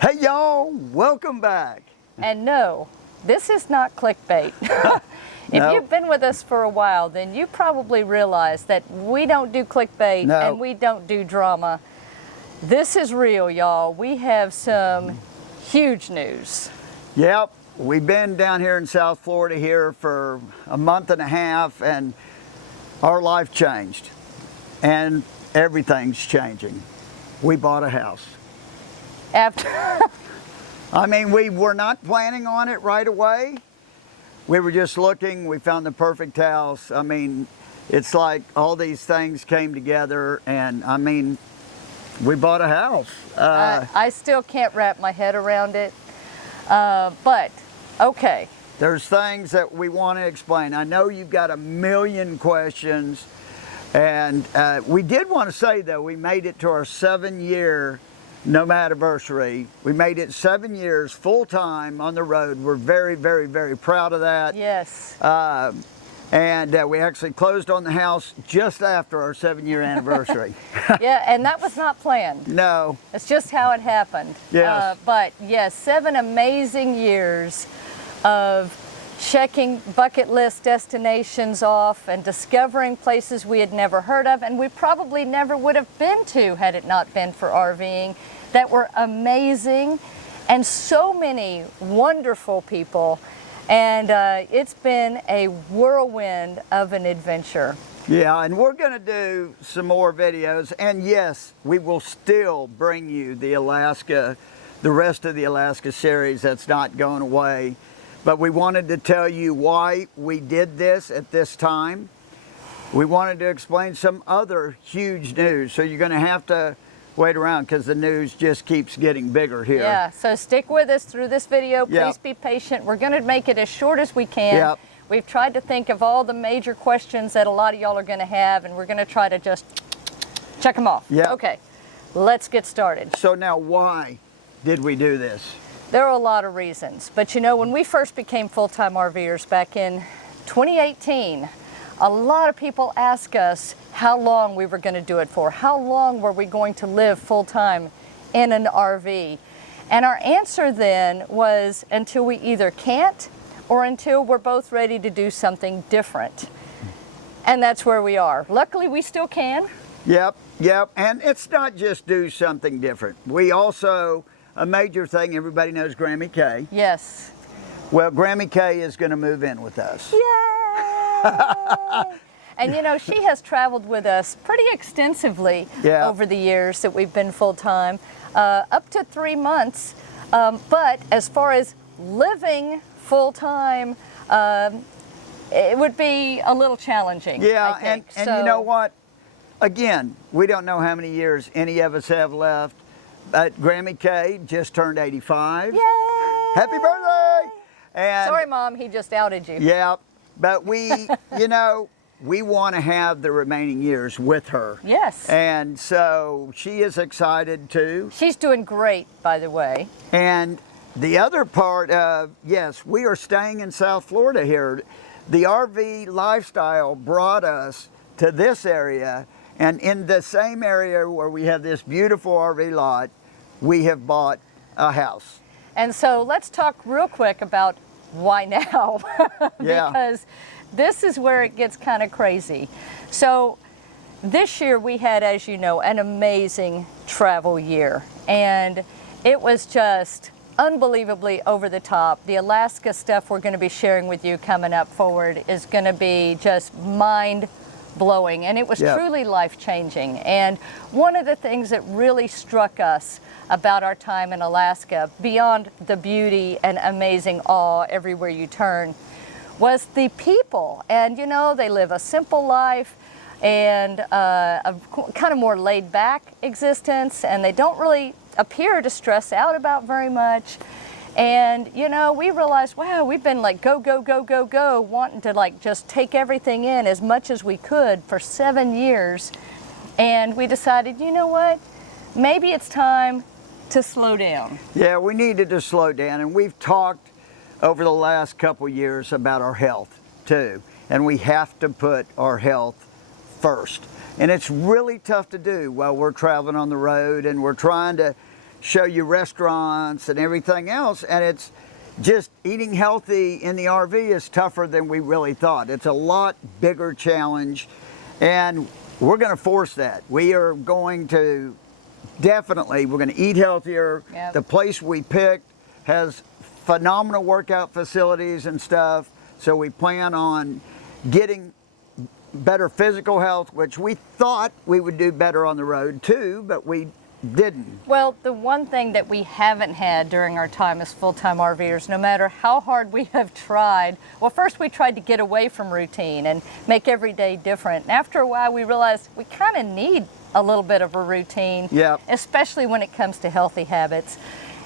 Hey y'all, welcome back. And no, this is not clickbait. If No. you've been with us for a while, then you probably realize that we don't do clickbait No. and we don't do drama. This is real, y'all. We have some huge news. Yep, we've been down here in South Florida here for a month and a half, and our life changed. And everything's changing. We bought a house. After I mean, we were not planning on it right away. We were just looking, we found the perfect house. I mean, it's like all these things came together, and I mean, we bought a house. I still can't wrap my head around it, but okay. There's things that we want to explain. I know you've got a million questions, and we did want to say, though, we made it to our 7-year Newmar anniversary. We made it 7 years full-time on the road. We're very, very, very proud of that. Yes. And we actually closed on the house just after our 7-year anniversary. Yeah, and that was not planned. No. It's just how it happened. Yes. But yes, 7 amazing years of checking bucket list destinations off and discovering places we had never heard of and we probably never would have been to had it not been for RVing, that were amazing, and so many wonderful people. And it's been a whirlwind of an adventure. Yeah, and we're going to do some more videos, and yes, we will still bring you the rest of the Alaska series. That's not going away. But we wanted to tell you why we did this at this time. We wanted to explain some other huge news, so you're going to have to wait around because the news just keeps getting bigger here. Yeah, so stick with us through this video. Please Yep. be patient. We're going to make it as short as we can. Yep. We've tried to think of all the major questions that a lot of y'all are going to have, and we're going to try to just check them off. Yep. Okay, let's get started. So now, why did we do this? There are a lot of reasons, but you know, when we first became full-time RVers back in 2018, a lot of people ask us how long we were going to do it for. How long were we going to live full-time in an RV? And our answer then was until we either can't or until we're both ready to do something different. And that's where we are. Luckily, we still can. Yep, and it's not just do something different. We also, a major thing, everybody knows Grammy K. Yes. Well, Grammy K is going to move in with us. Yay! And you know, she has traveled with us pretty extensively over the years that we've been full-time, up to 3 months. But as far as living full-time, it would be a little challenging. Yeah, I think. and you know what? Again, we don't know how many years any of us have left, but Grammy K just turned 85. Yay! Happy birthday! And sorry, Mom, he just outed you. yeah, but we, you know, we want to have the remaining years with her. Yes. And so she is excited too. She's doing great, by the way. And the other part of, yes, we are staying in South Florida here. The RV lifestyle brought us to this area, and in the same area where we have this beautiful RV lot, we have bought a house. And so let's talk real quick about why now? Yeah. Because this is where it gets kind of crazy. So this year we had, as you know, an amazing travel year, and it was just unbelievably over the top. The Alaska stuff we're going to be sharing with you coming up forward is going to be just mind-blowing, and it was truly life-changing. And one of the things that really struck us about our time in Alaska, beyond the beauty and amazing awe everywhere you turn, was the people. And you know, they live a simple life and a kind of more laid-back existence, and they don't really appear to stress out about very much. And you know, we realized, wow, we've been like go, wanting to like just take everything in as much as we could for 7 years. And we decided, you know what, maybe it's time to slow down. Yeah, we needed to slow down, and we've talked over the last couple years about our health too, and we have to put our health first. And it's really tough to do while we're traveling on the road and we're trying to show you restaurants and everything else, and it's just eating healthy in the RV is tougher than we really thought. It's a lot bigger challenge, and we're going to force that. We are going to definitely, we're going to eat healthier. Yep. The place we picked has phenomenal workout facilities and stuff, so we plan on getting better physical health, which we thought we would do better on the road too, but we didn't. Well, the one thing that we haven't had during our time as full-time RVers, no matter how hard we have tried, well, first we tried to get away from routine and make every day different. And after a while, we realized we kind of need a little bit of a routine, Yep. especially when it comes to healthy habits.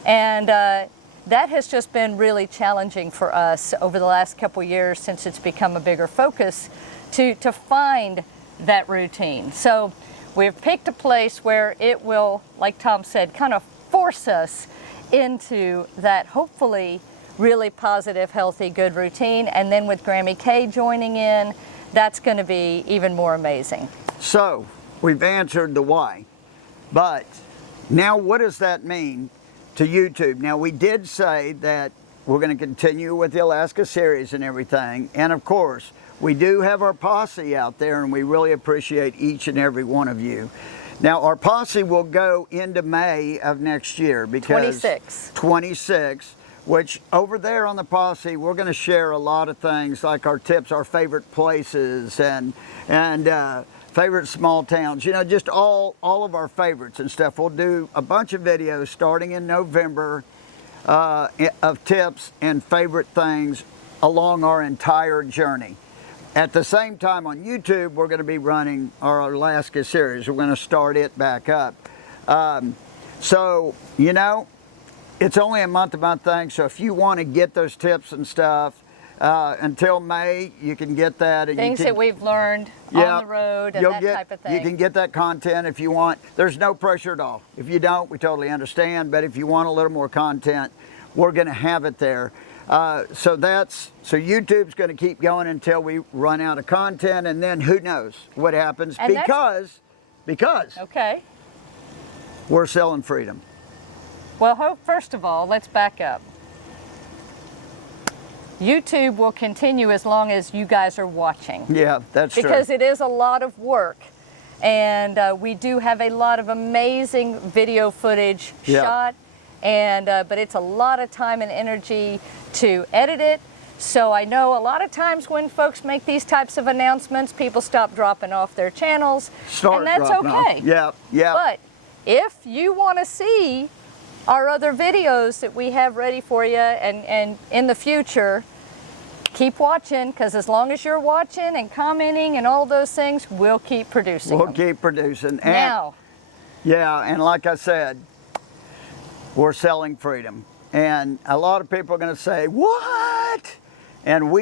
And that has just been really challenging for us over the last couple years since it's become a bigger focus to find that routine. So we've picked a place where it will, like Tom said, kind of force us into that hopefully really positive, healthy, good routine. And then with Grammy K joining in, that's going to be even more amazing. So we've answered the why, but now what does that mean to YouTube? Now, we did say that we're going to continue with the Alaska series and everything, and of course we do have our posse out there, and we really appreciate each and every one of you. Now, our posse will go into May of next year, because 26, which over there on the posse, we're going to share a lot of things like our tips, our favorite places, and favorite small towns, you know, just all of our favorites and stuff. We'll do a bunch of videos starting in November of tips and favorite things along our entire journey. At the same time on YouTube, we're going to be running our Alaska series. We're going to start it back up. So, you know, it's only a month-to-month thing, so if you want to get those tips and stuff, until May, you can get that. And Things you can, that we've learned on the road and that type of thing. You can get that content if you want. There's no pressure at all. If you don't, we totally understand, but if you want a little more content, we're going to have it there. So YouTube's going to keep going until we run out of content, and then who knows what happens, and because okay, we're selling freedom. Well, first of all, let's back up. YouTube will continue as long as you guys are watching. Yeah, that's true. Because it is a lot of work, and we do have a lot of amazing video footage shot. And but it's a lot of time and energy to edit it. So I know a lot of times when folks make these types of announcements, people stop dropping off their channels, and that's okay. Yeah. But if you want to see our other videos that we have ready for you and in the future, keep watching, because as long as you're watching and commenting and all those things, we'll keep producing them. Keep producing. And, now. Yeah, and like I said, we're selling freedom. And a lot of people are going to say, what? And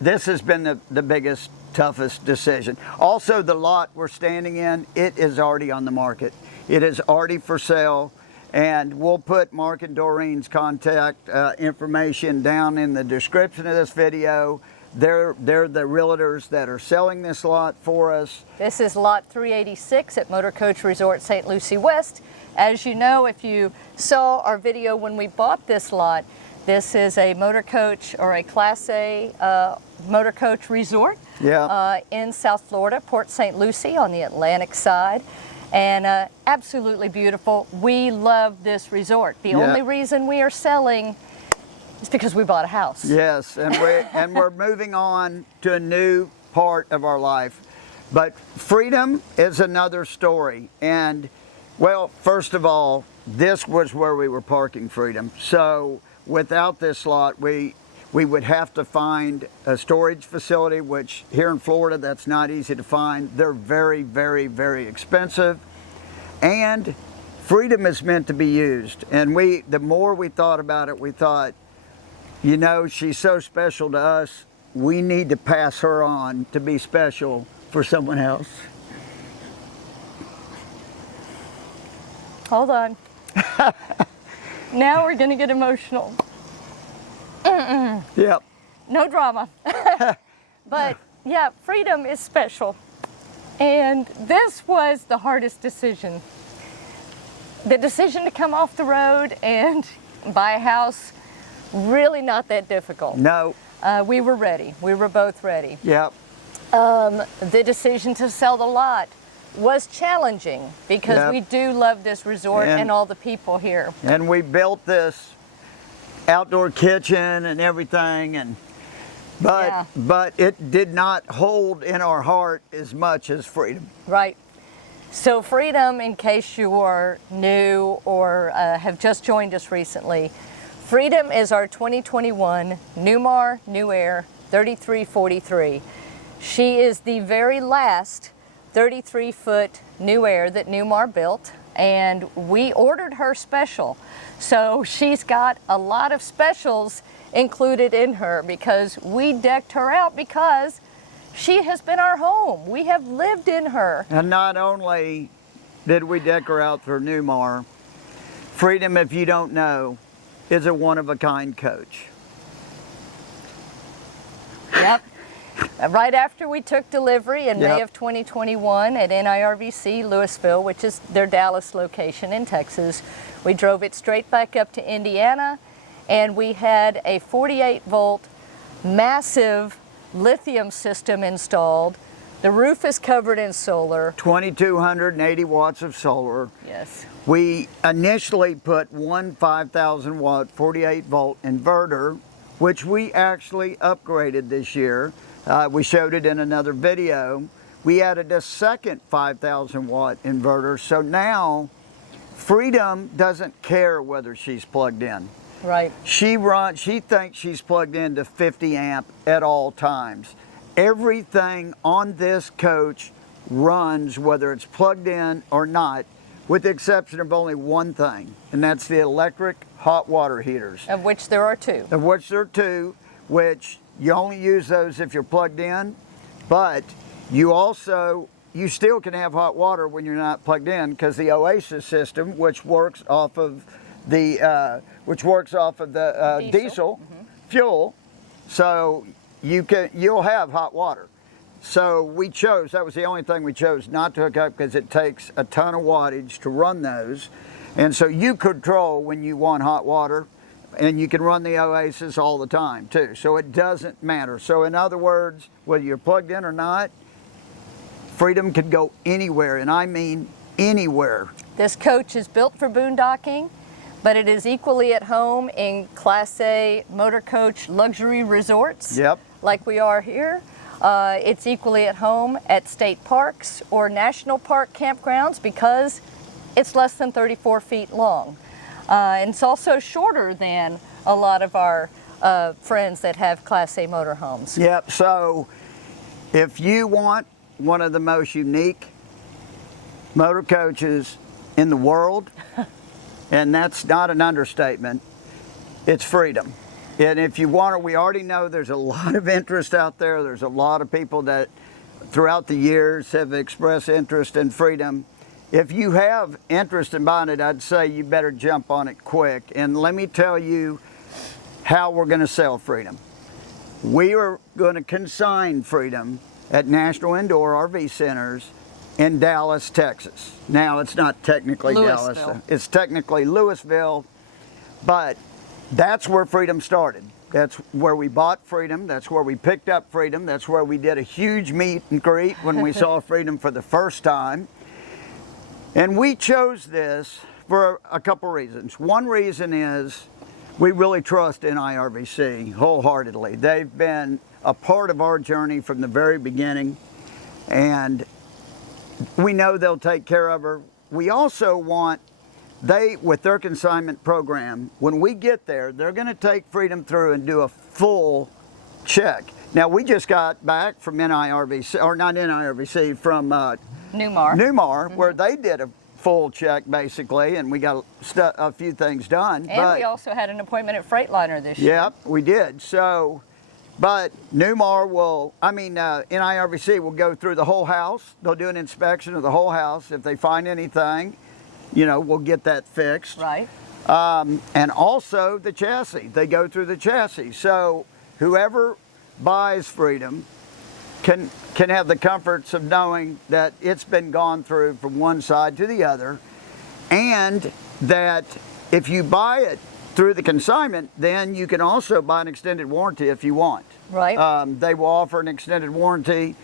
this has been the biggest, toughest decision. Also, the lot we're standing in, it is already on the market. It is already for sale. And we'll put Mark and Doreen's contact information down in the description of this video. They're the realtors that are selling this lot for us. This is lot 386 at Motor Coach Resort St. Lucie West. As you know, if you saw our video when we bought this lot, this is a motor coach or a Class A motor coach resort in South Florida, Port St. Lucie on the Atlantic side. And absolutely beautiful. We love this resort. The only reason we are selling is because we bought a house. Yes, and we're moving on to a new part of our life. But freedom is another story. And, well, first of all, this was where we were parking freedom. So without this lot, we would have to find a storage facility, which here in Florida, that's not easy to find. They're very, very, very expensive. And freedom is meant to be used. And the more we thought about it, we thought, you know, she's so special to us, we need to pass her on to be special for someone else. Hold on. Now we're gonna get emotional. Yep. No drama. But yeah, freedom is special. And this was the hardest decision. the decision to come off the road and buy a house, really not that difficult. No. We were ready. We were both ready. Yep. The decision to sell the lot was challenging because Yep. we do love this resort and all the people here. And we built this outdoor kitchen and everything, but it did not hold in our heart as much as freedom. Right. So Freedom, in case you are new or have just joined us recently, Freedom is our 2021 Newmar New Aire 3343. She is the very last 33-foot New Aire that Newmar built, and we ordered her special. So she's got a lot of specials included in her because we decked her out because she has been our home. We have lived in her. And not only did we deck her out for Newmar, Freedom, if you don't know, is a one-of-a-kind coach. Yep. Right after we took delivery in May Yep. of 2021 at NIRVC Lewisville, which is their Dallas location in Texas, we drove it straight back up to Indiana, and we had a 48-volt massive lithium system installed. The roof is covered in solar. 2,280 watts of solar. Yes. We initially put one 5,000 watt 48-volt inverter, which we actually upgraded this year. We showed it in another video. We added a second 5,000 watt inverter, so now Freedom doesn't care whether she's plugged in. Right. She thinks she's plugged into 50 amp at all times. Everything on this coach runs whether it's plugged in or not, with the exception of only one thing, and that's the electric hot water heaters. Of which there are two. Of which there are two, which you only use those if you're plugged in, but you still can have hot water when you're not plugged in, because the Oasis system, which works off of the diesel fuel, so you'll have hot water. So that was the only thing we chose not to hook up, because it takes a ton of wattage to run those, and so you control when you want hot water. And you can run the Oasis all the time too, so it doesn't matter. So in other words, whether you're plugged in or not, Freedom can go anywhere, and I mean anywhere. This coach is built for boondocking, but it is equally at home in Class A motor coach luxury resorts. Yep. Like we are here. It's equally at home at state parks or national park campgrounds because it's less than 34 feet long. And it's also shorter than a lot of our friends that have Class A motorhomes. Yep, so if you want one of the most unique motor coaches in the world, and that's not an understatement, it's Freedom. And if you want it, we already know there's a lot of interest out there. There's a lot of people that throughout the years have expressed interest in Freedom. If you have interest in buying it, I'd say you better jump on it quick. And let me tell you how we're going to sell Freedom. We are going to consign Freedom at National Indoor RV Centers in Dallas, Texas. Now, it's not technically Dallas. It's technically Lewisville, but that's where Freedom started. That's where we bought Freedom. That's where we picked up Freedom. That's where we did a huge meet and greet when we saw Freedom for the first time. And we chose this for a couple reasons. One reason is we really trust NIRVC wholeheartedly. They've been a part of our journey from the very beginning, and we know they'll take care of her. We also want, with their consignment program, when we get there, they're going to take Freedom through and do a full check. Now, we just got back from NIRVC, or not NIRVC, from Newmar, where they did a full check basically, and we got a few things done. And we also had an appointment at Freightliner this year. Yep, we did. So, but NIRVC will go through the whole house. They'll do an inspection of the whole house. If they find anything, we'll get that fixed. Right. And also the chassis. They go through the chassis. So whoever buys Freedom can have the comforts of knowing that it's been gone through from one side to the other. and that if you buy it through the consignment, then you can also buy an extended warranty if you want. Right. They will offer an extended warranty.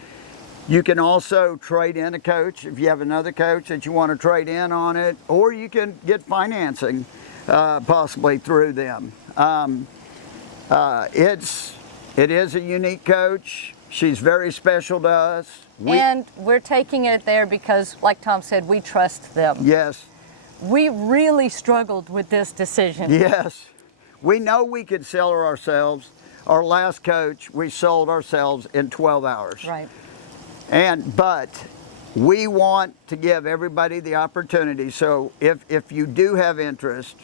You can also trade in a coach if you have another coach that you want to trade in on it, or you can get financing possibly through them. It is a unique coach. She's very special to us. And we're taking it there because, like Tom said, we trust them. Yes. We really struggled with this decision. Yes. We know we could sell her ourselves. Our last coach, we sold ourselves in 12 hours. Right. But we want to give everybody the opportunity. So if you do have interest,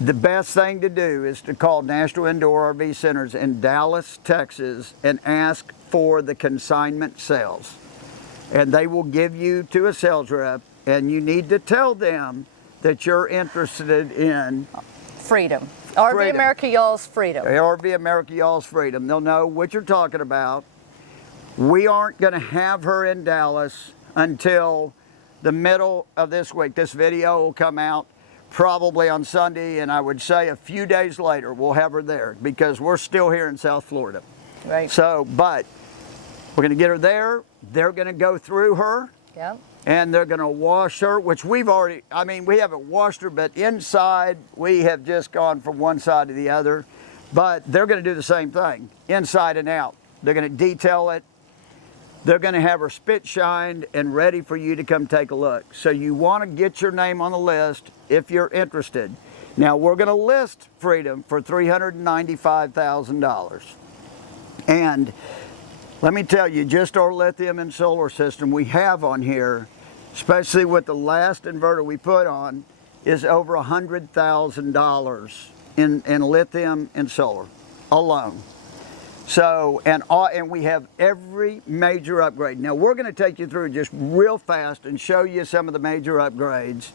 the best thing to do is to call National Indoor RV Centers in Dallas, Texas, and ask for the consignment sales. And they will give you to a sales rep, and you need to tell them that you're interested in Freedom. RV America Y'all's Freedom. RV America Y'all's Freedom. They'll know what you're talking about. We aren't going to have her in Dallas until the middle of this week. This video will come out probably on Sunday, and I would say a few days later we'll have her there because we're still here in South Florida. Right. So, but we're going to get her there. They're going to go through her. Yep. And they're going to wash her, which we've already, I mean, we haven't washed her, but inside we have just gone from one side to the other. But they're going to do the same thing, inside and out. They're going to detail it. They're going to have her spit shined and ready for you to come take a look. So you want to get your name on the list if you're interested. Now, we're going to list Freedom for $395,000. And let me tell you, just our lithium and solar system we have on here, especially with the last inverter we put on, is over $100,000 in lithium and solar alone. So, and we have every major upgrade. Now, we're going to take you through just real fast and show you some of the major upgrades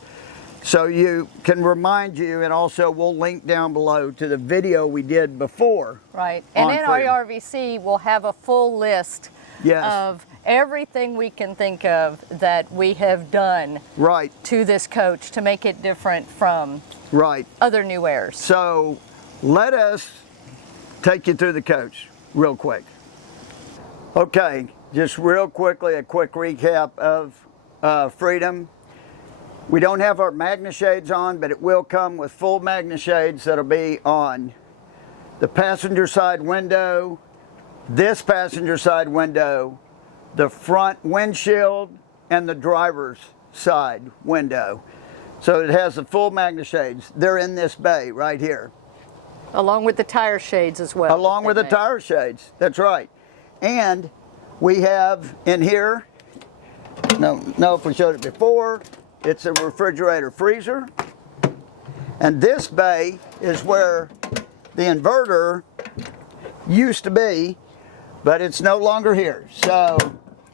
so you can remind you, and also we'll link down below to the video we did before. Right. And NIRVC will have a full list of everything we can think of that we have done to this coach to make it different from other New Aires. So, let us take you through the coach real quick. Okay, just real quickly, a quick recap of Freedom. We don't have our Magna shades on, but it will come with full Magna shades that'll be on the passenger side window, this passenger side window, the front windshield, and the driver's side window. So it has the full Magna shades. They're in this bay right here. Along with the tire shades as well. Along with the tire shades, that's right. And we have in here, no, if we showed it before, it's a refrigerator freezer. And this bay is where the inverter used to be, but it's no longer here. So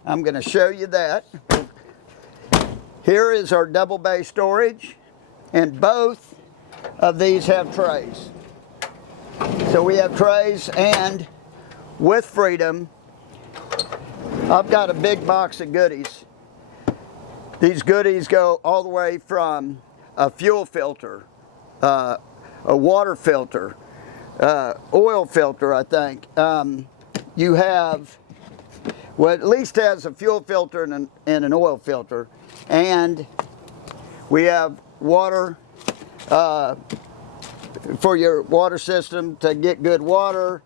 I'm going to show you that. Here is our double bay storage, and both of these have trays. So we have trays, and with Freedom, I've got a big box of goodies. These goodies go all the way from a fuel filter, a water filter, oil filter, I think. You have, well, at least has a fuel filter and an oil filter. And we have water for your water system to get good water,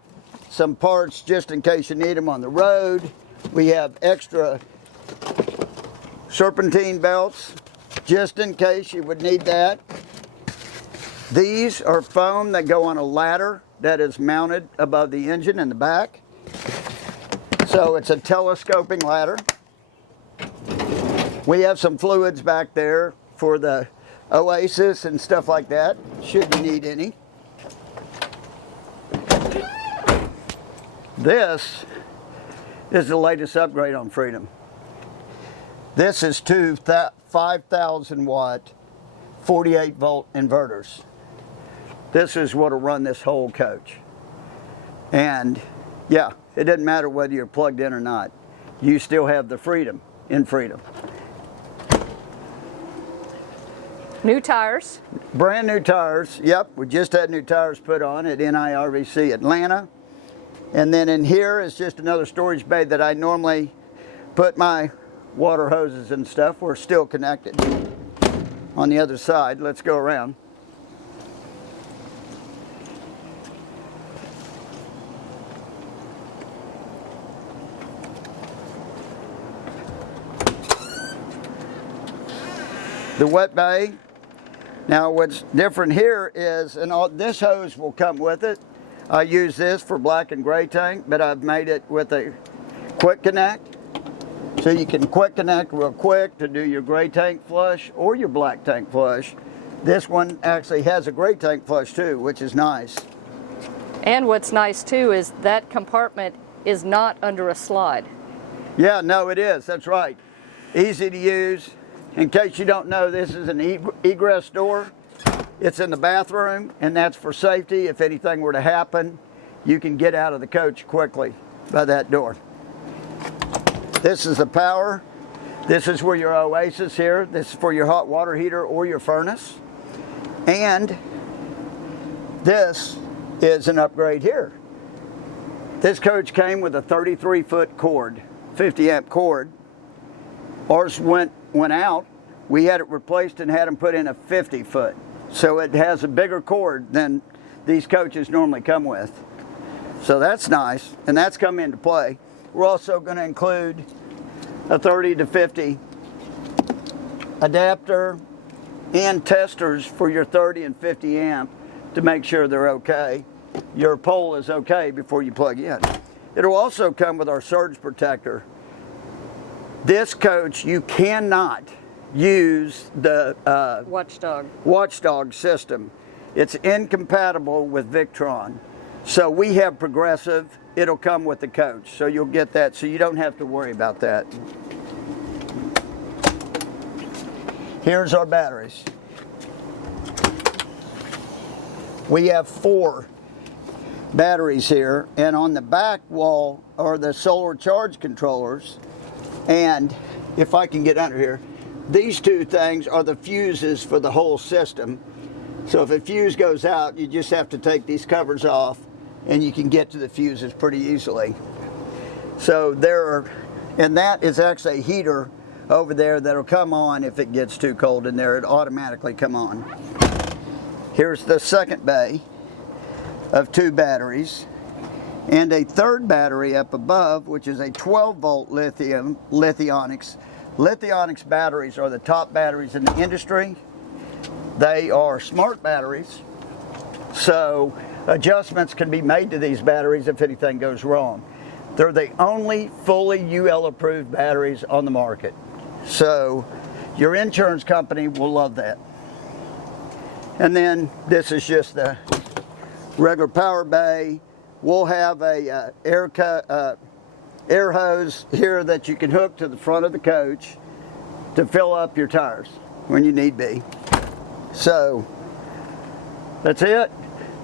some parts just in case you need them on the road. We have extra serpentine belts just in case you would need that. These are foam that go on a ladder that is mounted above the engine in the back. So it's a telescoping ladder. We have some fluids back there for the Oasis and stuff like that, should you need any. This is the latest upgrade on Freedom. This is two 5,000 watt 48 volt inverters. This is what will run this whole coach. And yeah, it doesn't matter whether you're plugged in or not. You still have the freedom in Freedom. New tires. Brand new tires. Yep, we just had new tires put on at NIRVC Atlanta. And then in here is just another storage bay that I normally put my water hoses and stuff. We're still connected. On the other side, let's go around. The wet bay. Now what's different here is, and all, this hose will come with it. I use this for black and gray tank, but I've made it with a quick connect. So you can quick connect real quick to do your gray tank flush or your black tank flush. This one actually has a gray tank flush too, which is nice. And what's nice too is that compartment is not under a slide. Yeah, no, it is. That's right. Easy to use. In case you don't know, this is an egress door. It's in the bathroom, and that's for safety. If anything were to happen, you can get out of the coach quickly by that door. This is the power. This is where your Oasis here. This is for your hot water heater or your furnace. And this is an upgrade here. This coach came with a 33-foot cord, 50 amp cord. Ours went out. We had it replaced and had them put in a 50-foot. So it has a bigger cord than these coaches normally come with. So that's nice, and that's come into play. We're also going to include a 30 to 50 adapter and testers for your 30 and 50 amp to make sure they're okay. Your pole is okay before you plug in. It'll also come with our surge protector. This coach, you cannot use the Watchdog system. It's incompatible with Victron. So we have Progressive. It'll come with the coach. So you'll get that, so you don't have to worry about that. Here's our batteries. We have 4 batteries here, and on the back wall are the solar charge controllers. And if I can get under here, these 2 things are the fuses for the whole system. So if a fuse goes out, you just have to take these covers off and you can get to the fuses pretty easily. So and that is actually a heater over there that'll come on if it gets too cold in there. It'll automatically come on. Here's the second bay of 2 batteries. And a third battery up above, which is a 12-volt Lithionics. Lithionics batteries are the top batteries in the industry. They are smart batteries, so adjustments can be made to these batteries if anything goes wrong. They're the only fully UL-approved batteries on the market. So your insurance company will love that. And then this is just the regular power bay. We'll have a air hose here that you can hook to the front of the coach to fill up your tires when you need be. So that's it.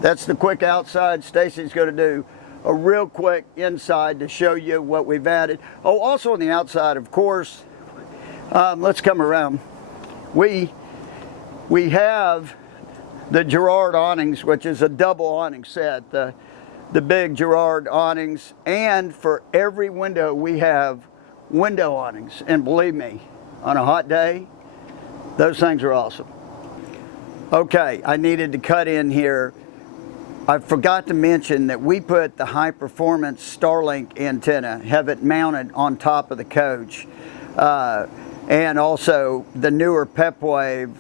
That's the quick outside. Stacy's going to do a real quick inside to show you what we've added. Oh, also on the outside, of course, let's come around. We have the Girard awnings, which is a double awning set. The big Girard awnings, and for every window we have window awnings, and believe me, on a hot day those things are awesome. Okay, I needed to cut in here. I forgot to mention that we put the high performance Starlink antenna, have it mounted on top of the coach, and also the newer PepWave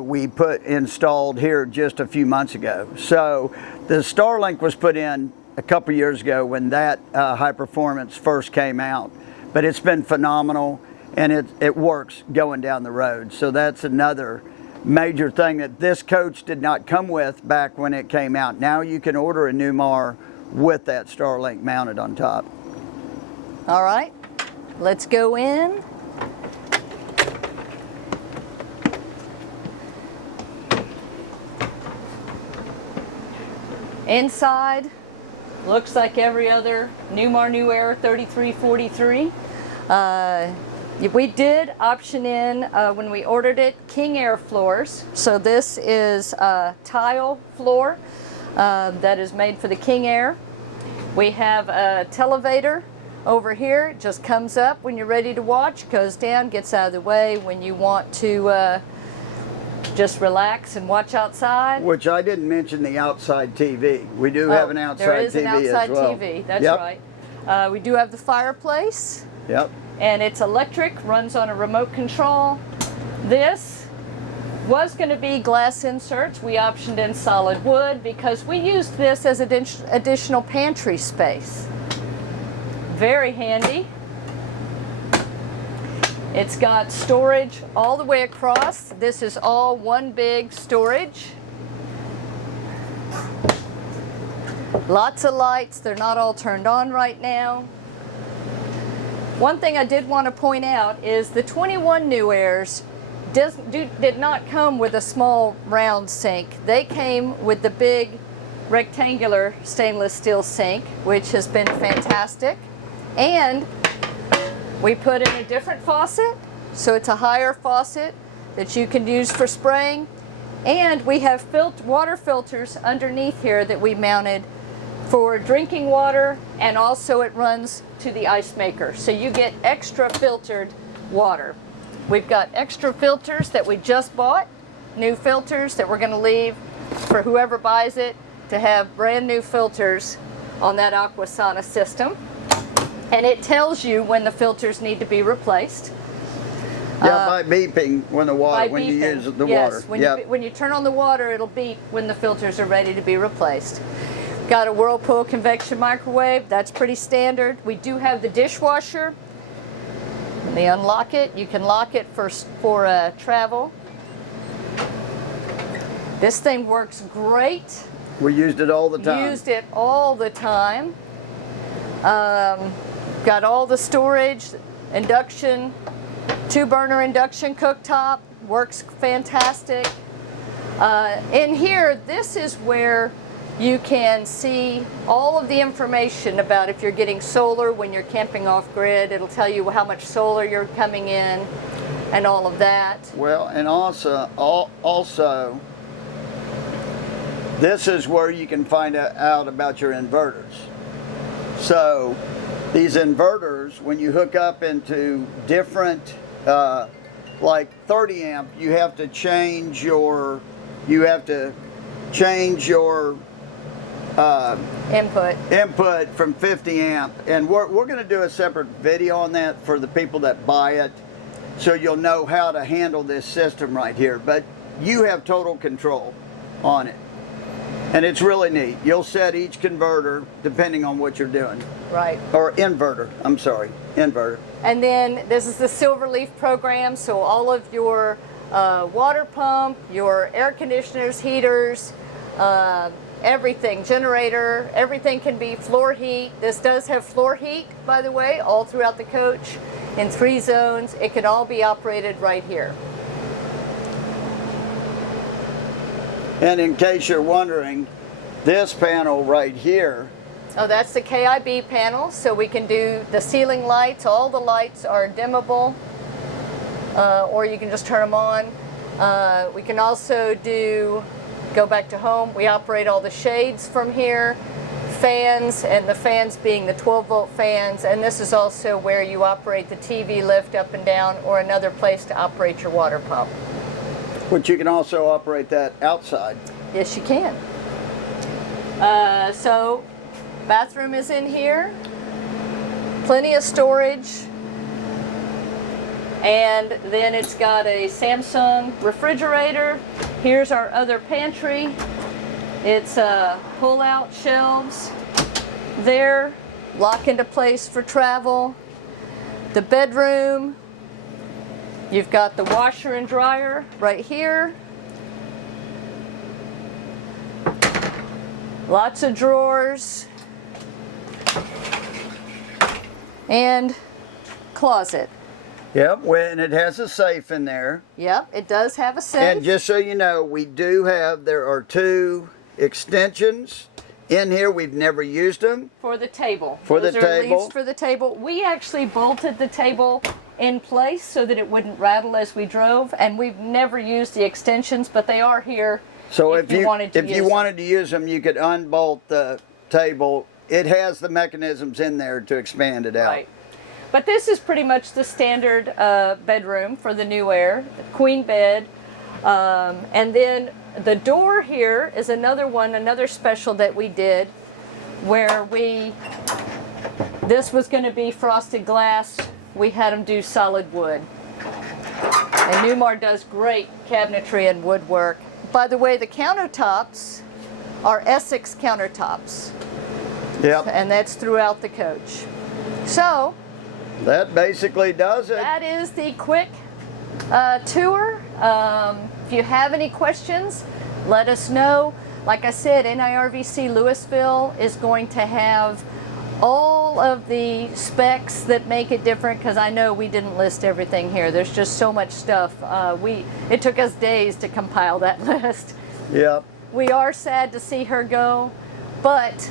we installed here just a few months ago. So the Starlink was put in a couple years ago when that high performance first came out, but it's been phenomenal, and it works going down the road. So that's another major thing that this coach did not come with back when it came out. Now you can order a Newmar with that Starlink mounted on top. All right, let's go in. Inside, looks like every other Newmar New Aire 3343. We did option in, when we ordered it, King Air floors. So this is a tile floor that is made for the King Air. We have a televator over here. It just comes up when you're ready to watch, goes down, gets out of the way when you want to just relax and watch outside. Which I didn't mention the outside TV. We do have an outside TV there is an outside as well. TV, that's Yep. right. We do have the fireplace. Yep. And it's electric, runs on a remote control. This was going to be glass inserts. We optioned in solid wood because we used this as additional pantry space. Very handy. It's got storage all the way across. This is all one big storage. Lots of lights. They're not all turned on right now. One thing I did want to point out is the 21 New Aires did not come with a small round sink. They came with the big rectangular stainless steel sink, which has been fantastic. And we put in a different faucet, so it's a higher faucet that you can use for spraying. And we have water filters underneath here that we mounted for drinking water, and also it runs to the ice maker. So you get extra filtered water. We've got extra filters that we just bought, new filters that we're going to leave for whoever buys it to have brand new filters on that Aquasana system. And it tells you when the filters need to be replaced. Yeah, by beeping when you use the water. When you turn on the water, it'll beep when the filters are ready to be replaced. Got a Whirlpool convection microwave. That's pretty standard. We do have the dishwasher. When they unlock it, you can lock it for travel. This thing works great. We used it all the time. Used it all the time. Got all the storage, induction, 2-burner induction cooktop. Works fantastic. In here, this is where you can see all of the information about if you're getting solar when you're camping off grid. It'll tell you how much solar you're coming in and all of that. Well, and also this is where you can find out about your inverters. So these inverters, when you hook up into different, like 30 amp, you have to change your input from 50 amp, and we're going to do a separate video on that for the people that buy it, so you'll know how to handle this system right here. But you have total control on it, and it's really neat. You'll set each converter depending on what you're doing. Right. Or inverter, I'm sorry, inverter. And then this is the Silverleaf program, so all of your water pump, your air conditioners, heaters, everything, generator, everything can be floor heat. This does have floor heat, by the way, all throughout the coach in 3 zones. It can all be operated right here. And in case you're wondering, this panel right here, oh, that's the KIB panel, so we can do the ceiling lights. All the lights are dimmable, or you can just turn them on. We can also go back to home. We operate all the shades from here, fans, and the fans being the 12-volt fans. And this is also where you operate the TV lift up and down, or another place to operate your water pump. which you can also operate that outside. Yes, you can. So, bathroom is in here. Plenty of storage. And then it's got a Samsung refrigerator. Here's our other pantry. It's pull-out shelves there, lock into place for travel. The bedroom, you've got the washer and dryer right here. Lots of drawers. And closet. Yep, and it has a safe in there. Yep, it does have a safe. And just so you know, there are 2 extensions in here. We've never used them. For the table. For the Those are table. leads for the table. We actually bolted the table in place so that it wouldn't rattle as we drove, and we've never used the extensions, but they are here. So if you wanted to use them, you could unbolt the table. It has the mechanisms in there to expand it out. Right. But this is pretty much the standard bedroom for the New Aire, the queen bed. And then the door here is another one, another special that we did, where this was going to be frosted glass. We had them do solid wood. And Newmar does great cabinetry and woodwork. By the way, the countertops are Essex countertops. Yep. And that's throughout the coach. So that basically does it. that is the quick tour. If you have any questions, let us know. Like I said, NIRVC Lewisville is going to have all of the specs that make it different, because I know we didn't list everything here. There's just so much stuff. It took us days to compile that list. Yep. We are sad to see her go, but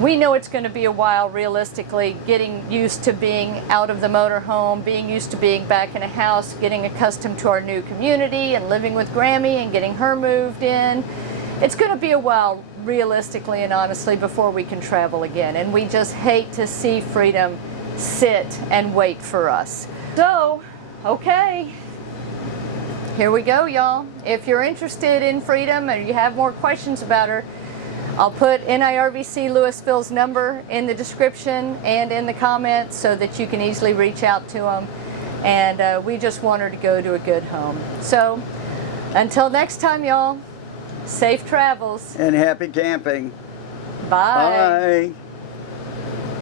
we know it's going to be a while, realistically, getting used to being out of the motorhome, being used to being back in a house, getting accustomed to our new community and living with Grammy and getting her moved in. It's going to be a while, realistically and honestly, before we can travel again. And we just hate to see freedom sit and wait for us. So, okay. Here we go, y'all. If you're interested in Freedom and you have more questions about her, I'll put NIRVC Lewisville's number in the description and in the comments so that you can easily reach out to them. And we just want her to go to a good home. So, until next time, y'all, safe travels. And happy camping. Bye. Bye.